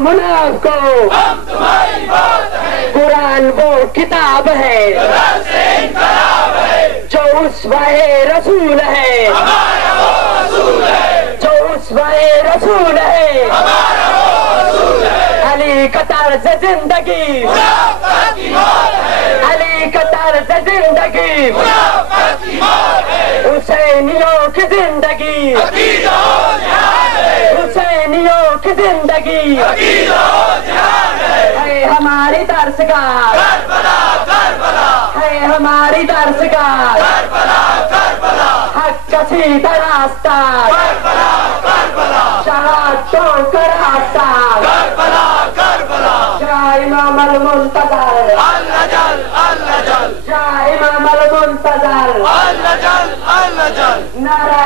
منافقوں ہم تمہاری بات ہے، قرآن وہ کتاب ہے در سے انقلاب ہے، جو اسوہ رسول ہے ہمارا وہ اصول ہے، جو اسوہ رسول ہے ہمارا وہ اصول ہے، علی کا طرز زندگی منافقت کی مار ہے، علی کا طرز زندگی منافقت کی مار ہے، حسینیوں کی زندگی عقیدہ و جہاد ہے، حسینیوں کی زندگی عقیدہ و جہاد ہے، ہے ہماری درسگاہ کربلا کربلا ہے ہماری درسگاہ کربلا کربلا حق کا سیدھا راستہ کربلا کربلا شہادتوں کا راستہ کربلا کربلا یا امام المنتظر اللہ جل اللہ جل یا امام المنتظر اللہ جل اللہ جل نعرہ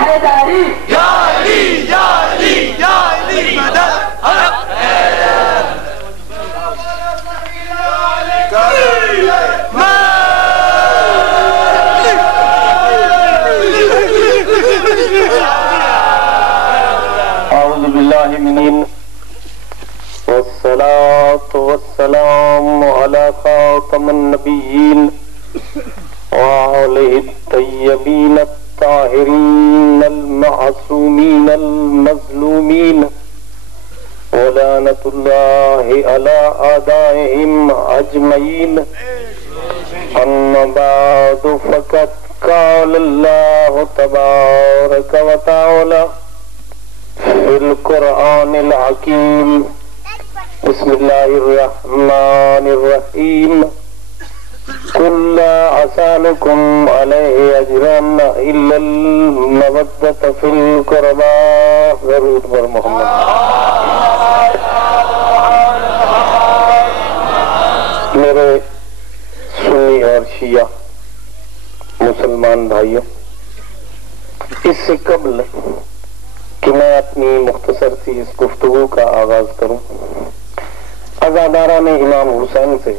حیدری یا علی یا علی یا علی مدد حق أعوذ بالله من والصلاة والسلام على خاتم النبيين وعليه الطيبين الطاهرين المعصومين المظلومين ولعنة الله على أعدائهم أجمعين أما بعد فقد قال الله تبارك وتعالى في القرآن الحكيم بسم الله الرحمن الرحيم قل لا أسألكم عليه أجرا إلا المودة في القربى ضرورت پر محمد میرے سنی اور شیعہ مسلمان بھائیوں، اس سے قبل کہ میں اپنی مختصر سی اس گفتگو کا آغاز کروں، عزاداران امام حسین سے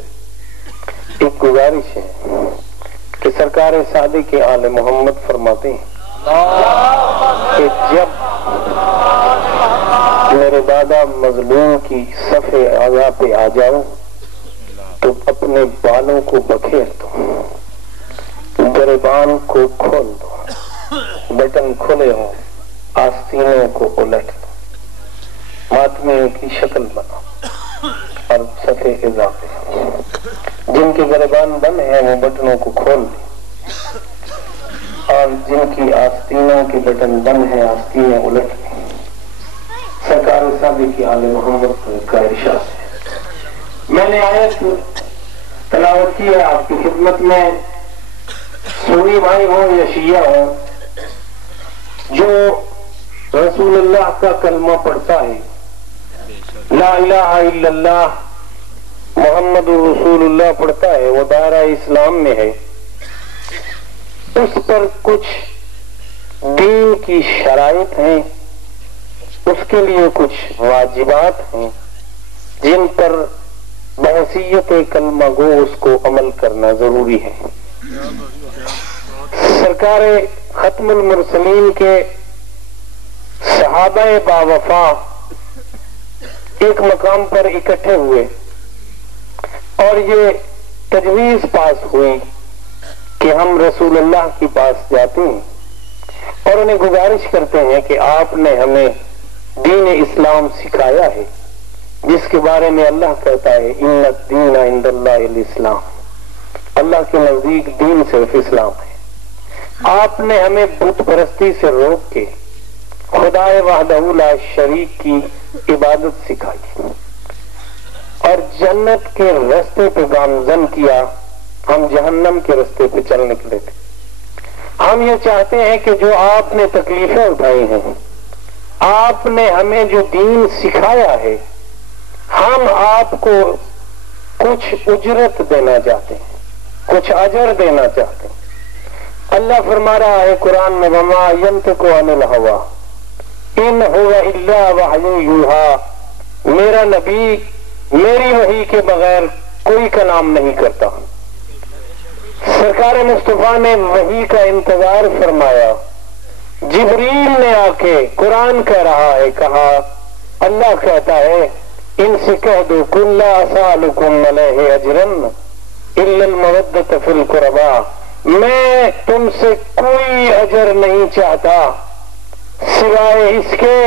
ایک گزارش ہے کہ سرکار صادق آل محمد فرماتے ہیں کہ جب میرے دادا مظلوم کی صف عزا پہ آ جاؤ تو اپنے بالوں کو بکھیر دو، گریبان کو کھول دو، بٹن کھلے ہوں، آستینوں کو الٹ دو، ماتمیوں کی شکل بناؤ اور صف عزا پہ جن کے گریبان بند ہیں وہ بٹنوں کو کھول دیں اور جن کی آستینوں کے بٹن بند ہیں آستینیں الٹ دیں۔ سرکار صادق آل محمد کا ارشاد ہے۔ میں نے آیت تلاوت کی ہے آپ کی خدمت میں، سنی بھائی ہوں یا شیعہ ہوں، جو رسول اللہ کا کلمہ پڑھتا ہے، لا الہ الا اللہ محمد رسول اللہ پڑھتا ہے، وہ دائرہ اسلام میں ہے، اس پر کچھ دین کی شرائط ہیں، اس کے لیے کچھ واجبات ہیں جن پر بحیثیت کلمہ گو اس کو عمل کرنا ضروری ہے۔ سرکار ختم المرسلین کے صحابہ باوفا ایک مقام پر اکٹھے ہوئے اور یہ تجویز پاس ہوئی کہ ہم رسول اللہ کے پاس جاتے ہیں اور انہیں گزارش کرتے ہیں کہ آپ نے ہمیں دین اسلام سکھایا ہے، جس کے بارے میں اللہ کہتا ہے ان الدین عند اللہ الاسلام، اللہ کے نزدیک دین صرف اسلام ہے۔ آپ نے ہمیں بت پرستی سے روک کے خدا وحدہ لا شریک کی عبادت سکھائی اور جنت کے رستے پہ گامزن کیا، ہم جہنم کے رستے پہ چل نکلے تھے۔ ہم یہ چاہتے ہیں کہ جو آپ نے تکلیفیں اٹھائی ہیں، آپ نے ہمیں جو دین سکھایا ہے، ہم آپ کو کچھ اجرت دینا چاہتے ہیں، کچھ اجر دینا چاہتے ہیں۔ اللہ فرما رہا ہے قرآن میں وما ینطق عن الہویٰ ان هو الا وحی یوحیٰ، میرا نبی میری وحی کے بغیر کوئی کلام نہیں کرتا۔ سرکار مصطفیٰ نے وحی کا انتظار فرمایا، جبریل نے آ کے قرآن کہہ رہا ہے کہا اللہ کہتا ہے ان سے کہہ دو قل لا اسالکم علیہ اجرا الا المودۃ فی القربا، میں تم سے کوئی اجر نہیں چاہتا سوائے اس کے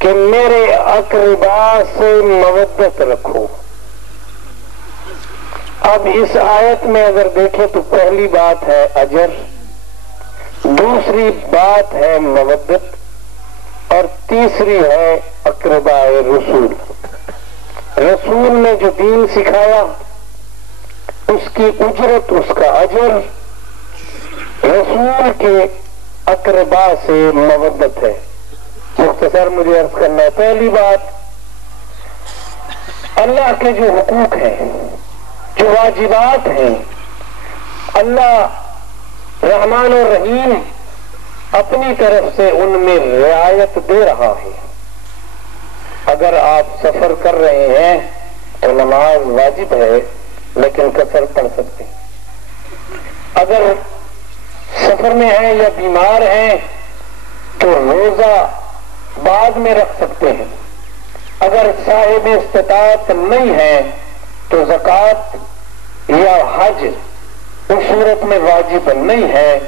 کہ میرے اقربا سے مودت رکھو۔ اب اس آیت میں اگر دیکھیں تو پہلی بات ہے اجر، دوسری بات ہے مودت، اور تیسری ہے اقرباء رسول۔ رسول نے جو دین سکھایا اس کی اجرت، اس کا اجر، رسول کے اقربا سے مودت ہے۔ مختصر مجھے عرض کرنا ہے، پہلی بات اللہ کے جو حقوق ہیں، جو واجبات ہیں، اللہ رحمان و رحیم اپنی طرف سے ان میں رعایت دے رہا ہے۔ اگر آپ سفر کر رہے ہیں تو نماز واجب ہے لیکن قصر پڑھ سکتے ہیں۔ اگر سفر میں ہیں یا بیمار ہیں تو روزہ بعد میں رکھ سکتے ہیں۔ اگر صاحب استطاعت نہیں ہے تو زکوٰۃ یا حج اس صورت میں واجب نہیں ہے،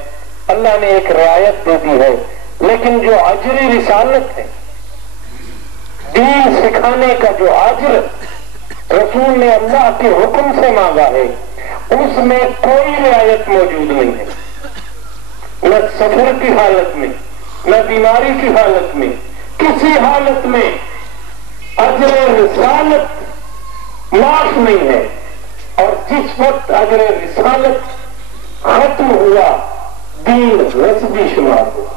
اللہ نے ایک رعایت دے دی ہے۔ لیکن جو اجر رسالت ہے، دین سکھانے کا جو اجر رسول نے اللہ کے حکم سے مانگا ہے، اس میں کوئی رعایت موجود نہیں ہے۔ نہ سفر کی حالت میں، نہ بیماری کی حالت میں، کسی حالت میں اجر رسالت معاف نہیں ہے۔ اور جس وقت اجر رسالت ختم ہوا، دین رسمی شمار ہوا۔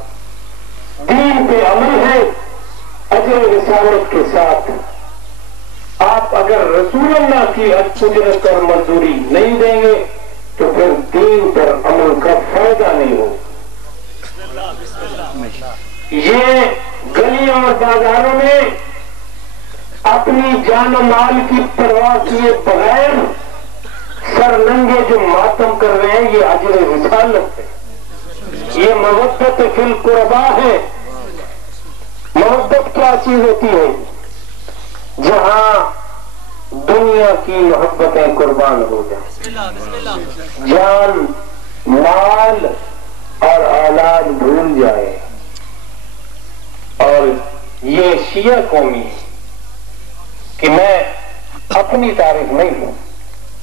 دین پہ عمل ہے اجر رسالت کے ساتھ۔ آپ اگر رسول اللہ کی اجرت اور مزدوری نہیں دیں گے تو پھر دین پر عمل کا فائدہ نہیں ہوگا۔ یہ گلیوں اور بازاروں میں اپنی جان و مال کی پرواہ کیے بغیر سر ننگے جو ماتم کر رہے ہیں، یہ اجر رسالت ہے، یہ مودت فی القربا ہے۔ محبت کیا چیز ہوتی ہے؟ جہاں دنیا کی محبتیں قربان ہو جائیں، جان مال اور اولاد بھول جائے۔ اور یہ شیعہ قومی ہے کہ میں اپنی تعریف نہیں ہوں،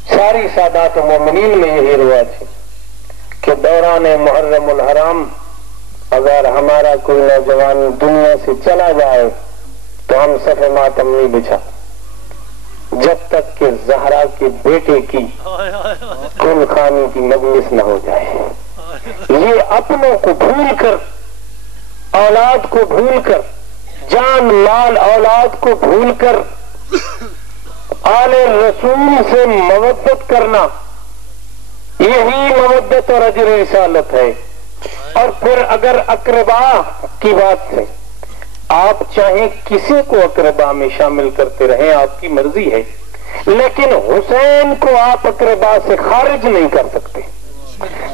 ساری سادات و مومنین میں یہی رواج ہے کہ دوران محرم الحرام اگر ہمارا کوئی نوجوان دنیا سے چلا جائے تو ہم صف ماتم نہیں بچھا جب تک کہ زہرا کے بیٹے کی کل خانی کی مجلس نہ ہو جائے۔ یہ اپنوں کو بھول کر، اولاد کو بھول کر، جان مال اولاد کو بھول کر آل رسول سے مودت کرنا، یہی مودت اور اجر رسالت ہے۔ اور پھر اگر اقربا کی بات ہے، آپ چاہیں کسی کو اقربا میں شامل کرتے رہیں، آپ کی مرضی ہے، لیکن حسین کو آپ اقربا سے خارج نہیں کر سکتے،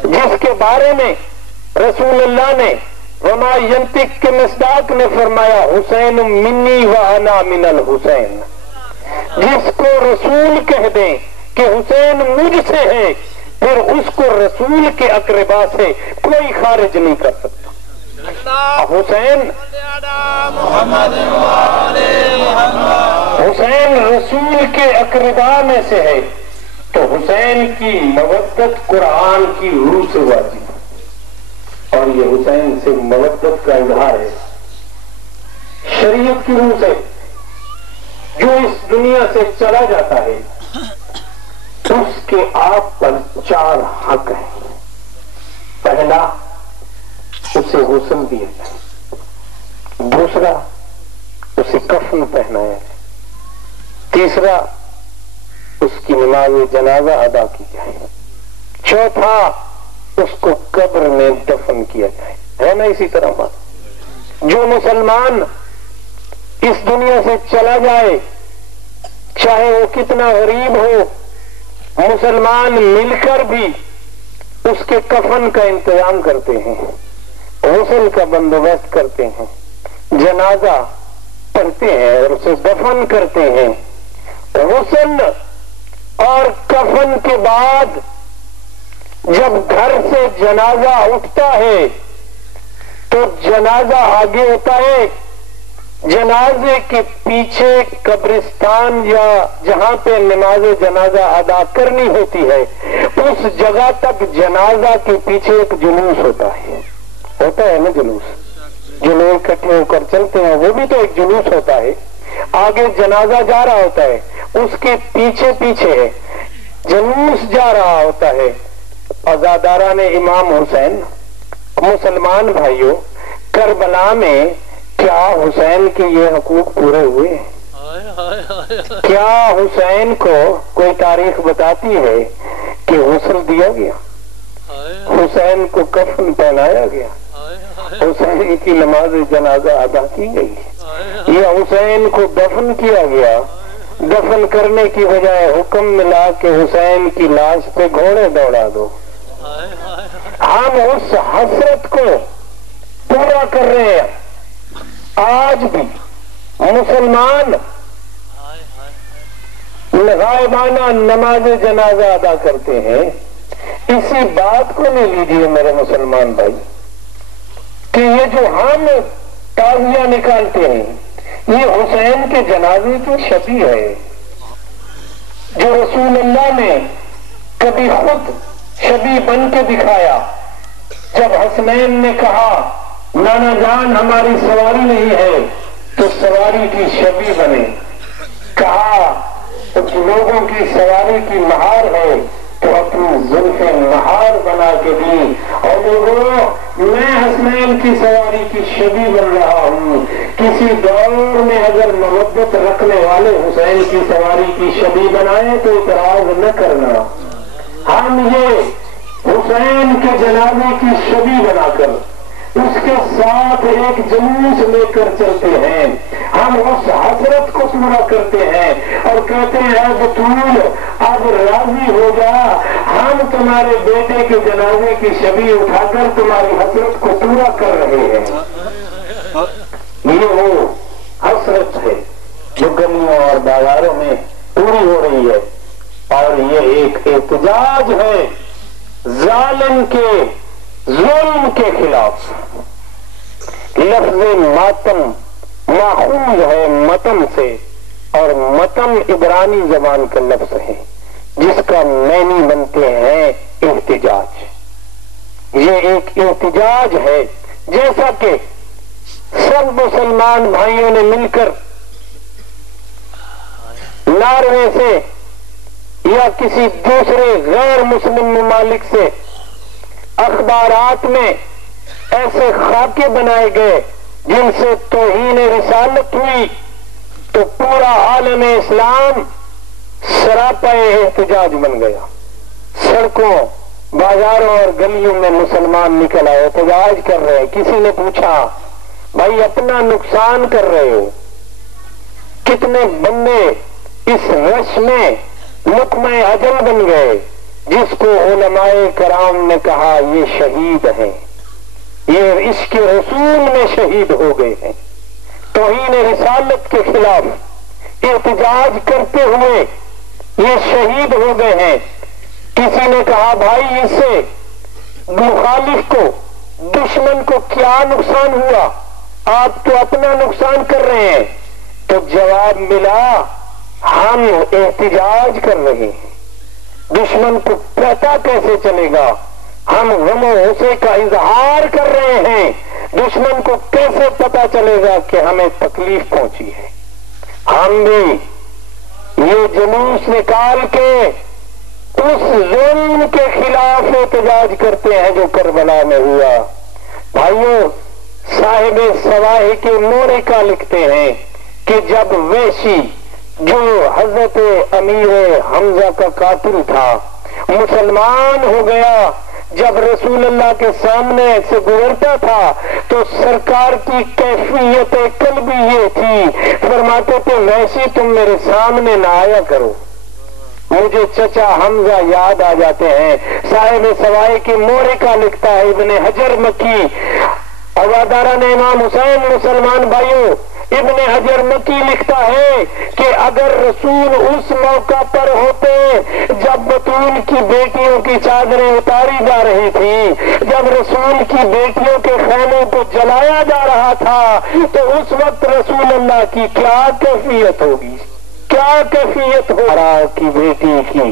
جس کے بارے میں رسول اللہ نے وما ینطق کے مصداق نے فرمایا حسین منی و انا من الحسین۔ جس کو رسول کہہ دیں کہ حسین مجھ سے ہے، پھر اس کو رسول کے اقربا سے کوئی خارج نہیں کر سکتا۔ حسین رسول کے اقربا میں سے ہے، تو حسین کی مودت قرآن کی روح سے واجب ہے، اور یہ حسین سے مودت کا اظہار ہے شریعت کی روح سے۔ جو اس دنیا سے چلا جاتا ہے اس کے آپ پر 4 حق ہیں۔ پہلا، اسے غسل دیا جائے، دوسرا اسے کفن پہنایا جائے، تیسرا اس کی نماز جنازہ ادا کی جائے، چوتھا اس کو قبر میں دفن کیا جائے۔ ہے نا اسی طرح بات؟ جو مسلمان اس دنیا سے چلا جائے، چاہے وہ کتنا غریب ہو، مسلمان مل کر بھی اس کے کفن کا انتظام کرتے ہیں، غسل کا بندوبست کرتے ہیں، جنازہ پڑھتے ہیں اور اسے دفن کرتے ہیں. غسل اور کفن کے بعد جب گھر سے جنازہ اٹھتا ہے تو جنازہ آگے ہوتا ہے. جنازے کے پیچھے قبرستان یا جہاں پہ نماز جنازہ ادا کرنی ہوتی ہے اس جگہ تک جنازہ کے پیچھے ایک جلوس ہوتا ہے نا جلوس جو لوگ اکٹھے ہو کر چلتے ہیں وہ بھی تو ایک جلوس ہوتا ہے. آگے جنازہ جا رہا ہوتا ہے اس کے پیچھے پیچھے جلوس جا رہا ہوتا ہے. عزاداران امام حسین مسلمان بھائیوں کربلا میں کیا حسین کے یہ حقوق پورے ہوئے؟ کیا حسین کو کوئی تاریخ بتاتی ہے کہ غسل دیا گیا؟ حسین کو کفن پہنایا گیا؟ حسین کی نماز جنازہ ادا کی گئی یا حسین کو دفن کیا گیا؟ دفن کرنے کی بجائے حکم ملا کہ حسین کی لاش پہ گھوڑے دوڑا دو. ہم اس حسرت کو پورا کر رہے ہیں. آج بھی مسلمان غائبانہ نماز جنازہ ادا کرتے ہیں. اسی بات کو لے لیجیے میرے مسلمان بھائی کہ یہ جو ہم تعزیہ نکالتے ہیں یہ حسین کے جنازے کی شبیہ ہے جو رسول اللہ نے کبھی خود شبیہ بن کے دکھایا. جب حسنین نے کہا نانا جان ہماری سواری نہیں ہے تو سواری کی شبیہ بنے. کہا لوگوں کی سواری کی مہار ہے تو اپنی زلف مہار بنا کے دی. اور لوگوں میں حسنین کی سواری کی شبیہ بن رہا ہوں. کسی دور میں اگر محبت رکھنے والے حسین کی سواری کی شبیہ بنائے تو اعتراض نہ کرنا. ہم یہ حسین کے جنازے کی شبیہ بنا کر اس کے ساتھ ایک جلوس لے کر چلتے ہیں. ہم اس حسرت کو پورا کرتے ہیں اور کہتے ہیں اے بطول اب راضی ہو جا, ہم تمہارے بیٹے کے جنازے کی شبیہ اٹھا کر تمہاری حسرت کو پورا کر رہے ہیں. یہ وہ حسرت ہے جو گلیوں اور بازاروں میں پوری ہو رہی ہے اور یہ ایک احتجاج ہے ظالم کے ظلم کے خلاف. لفظ ماتم ماخوذ ہے متم سے اور متم عبرانی زبان کا لفظ ہے جس کا معنی بنتے ہیں احتجاج. یہ ایک احتجاج ہے جیسا کہ سب مسلمان بھائیوں نے مل کر ناروے سے یا کسی دوسرے غیر مسلم ممالک سے اخبارات میں ایسے خاکے بنائے گئے جن سے توہین رسالت ہوئی تو پورا عالم اسلام سراپا احتجاج بن گیا. سڑکوں بازاروں اور گلیوں میں مسلمان نکل آئے احتجاج کر رہے. کسی نے پوچھا بھائی اپنا نقصان کر رہے ہو, کتنے بندے اس رش میں لقمہ اجل بن گئے جس کو علماء کرام نے کہا یہ شہید ہیں, یہ عشق رسول میں شہید ہو گئے ہیں. توہین رسالت کے خلاف احتجاج کرتے ہوئے یہ شہید ہو گئے ہیں. کسی نے کہا بھائی اس سے مخالف کو دشمن کو کیا نقصان ہوا, آپ تو اپنا نقصان کر رہے ہیں. تو جواب ملا ہم احتجاج کر رہے ہیں, دشمن کو پتہ کیسے چلے گا؟ ہم غم و غصے کا اظہار کر رہے ہیں, دشمن کو کیسے پتہ چلے گا کہ ہمیں تکلیف پہنچی ہے؟ ہم بھی یہ جلوس نکال کے اس ظلم کے خلاف احتجاج کرتے ہیں جو کربلا میں ہوا. بھائیوں صاحب سواہی کے مورکہ لکھتے ہیں کہ جب وحشی جو حضرت امیر حمزہ کا قاتل تھا مسلمان ہو گیا, جب رسول اللہ کے سامنے سے گزرتا تھا تو سرکار کی کیفیت قلبی یہ تھی, فرماتے تھے وحشی تم میرے سامنے نہ آیا کرو, مجھے چچا حمزہ یاد آ جاتے ہیں. صاحب سوائی کی مورکہ لکھتا ہے ابن حجر مکی, عزاداران امام حسین مسلمان بھائیوں ابن حجر مکی لکھتا ہے کہ اگر رسول اس موقع پر ہوتے جب بطول کی بیٹیوں کی چادریں اتاری جا رہی تھیں، جب رسول کی بیٹیوں کے خیموں کو جلایا جا رہا تھا، تو اس وقت رسول اللہ کی کیا کیفیت ہوگی، کیا کیفیت ہو کی بیٹی کی،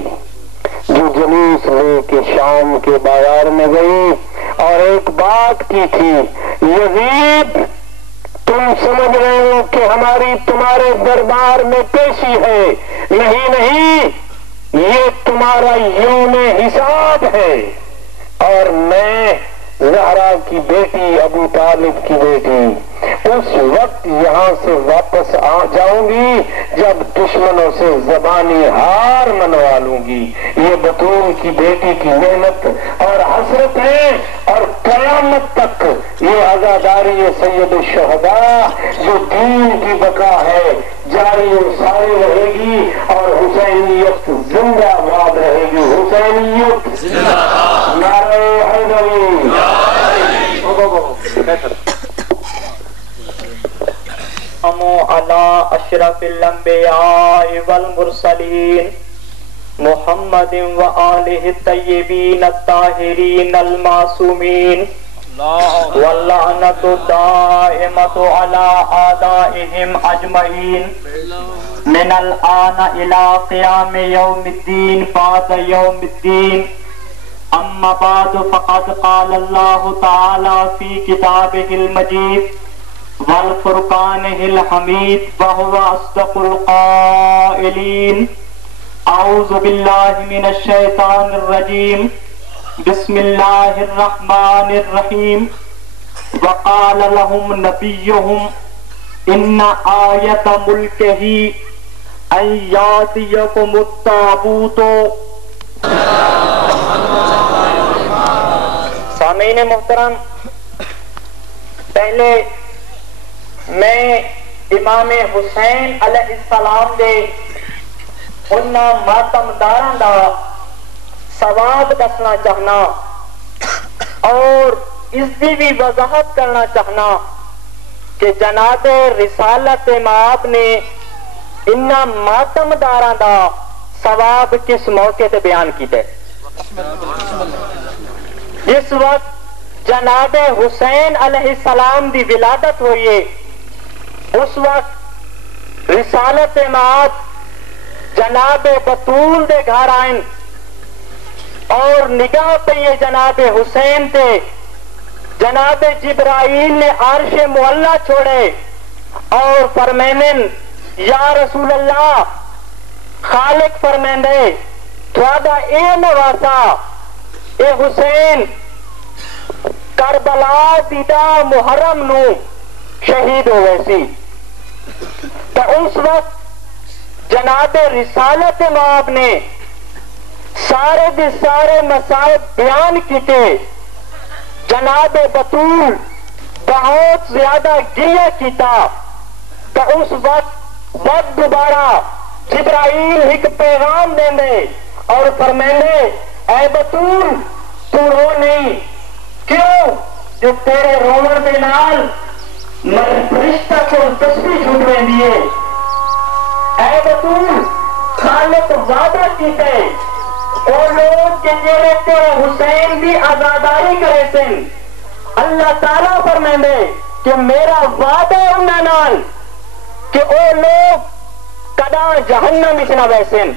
جو جلوس لے کے شام کے بازار میں گئی اور ایک بات کی تھی، یزید تم سمجھ رہے ہو کہ ہماری تمہارے دربار میں پیشی ہے، نہیں نہیں، یہ تمہارا یوم حساب ہے، اور میں زہرا کی بیٹی ابو طالب کی بیٹی اس وقت یہاں سے واپس آ جاؤں گی جب دشمنوں سے زبانی ہار منوا لوں گی۔ یہ بطول کی بیٹی کی محنت اور حسرت ہے، اور قیامت تک یہ عزاداری سید الشہداء جو دین کی بقا ہے جاری و ساری رہے گی، اور حسینیت زندہ باد رہے گی، حسینیت نعرہ حیدری۔ علی اشرف الانبیاء والمرسلین محمد و آلہ الطیبین الطاہرین المعصومین واللعنۃ الدائمۃ علی اعدائہم اجمعین من الآن الی قیام یوم الدین بعد یوم الدین۔ اما بعد فقد قال اللہ تعالی فی کتابہ المجید والفرقانہ الحمید وہو اصدق القائلین۔ اعوذ باللہ من الشیطان الرجیم، بسم اللہ الرحمن الرحیم۔ وقال لهم نبیہم ان آیت ملکہ ان یاتیکم التابوت۔ سامعین محترم، پہلے میں امام حسین علیہ السلام دے انہاں ماتمداراں دا ثواب دسنا چاہنا اور اس دی بھی وضاحت کرنا چاہنا کہ جناب رسالت مآب نے انہاں ماتمداراں دا ثواب کس موقع تے بیان کیتے۔ جس وقت جناب حسین علیہ السلام دی ولادت ہوئی ہے، اس وقت رسالت مآب جناب بطول دے گھر آئیں اور نگاہ پہ جناب حسین تے جناب جبرائیل نے عرش معلا چھوڑے اور فرمینن یا رسول اللہ، خالق فرمیندے تھوڑا اے نواسا اے حسین کربلا دیدہ محرم نو شہید ہوئے سی۔ تو اس وقت جناب رسالت مآب نے سارے دے سارے مسائب بیان کیتے، جناب بطول بہت زیادہ گریہ کیتا۔ تو اس وقت دوبارہ جبرائیل ایک پیغام دیندے اور فرمیندے اے بطول تو رو نہیں، کیوں جو تیرے رومر دے نال فرشتہ کو تسبیح چھوٹویں دیے۔ اے بطول خالق وعدہ کیتے او لوگ کہ جیرے تیرے حسین بھی عزاداری کرے سن، اللہ تعالیٰ فرمیندے کہ میرا وعدہ ہے انہاں نال کہ او لوگ کدا جہنم اس نہ ویسن۔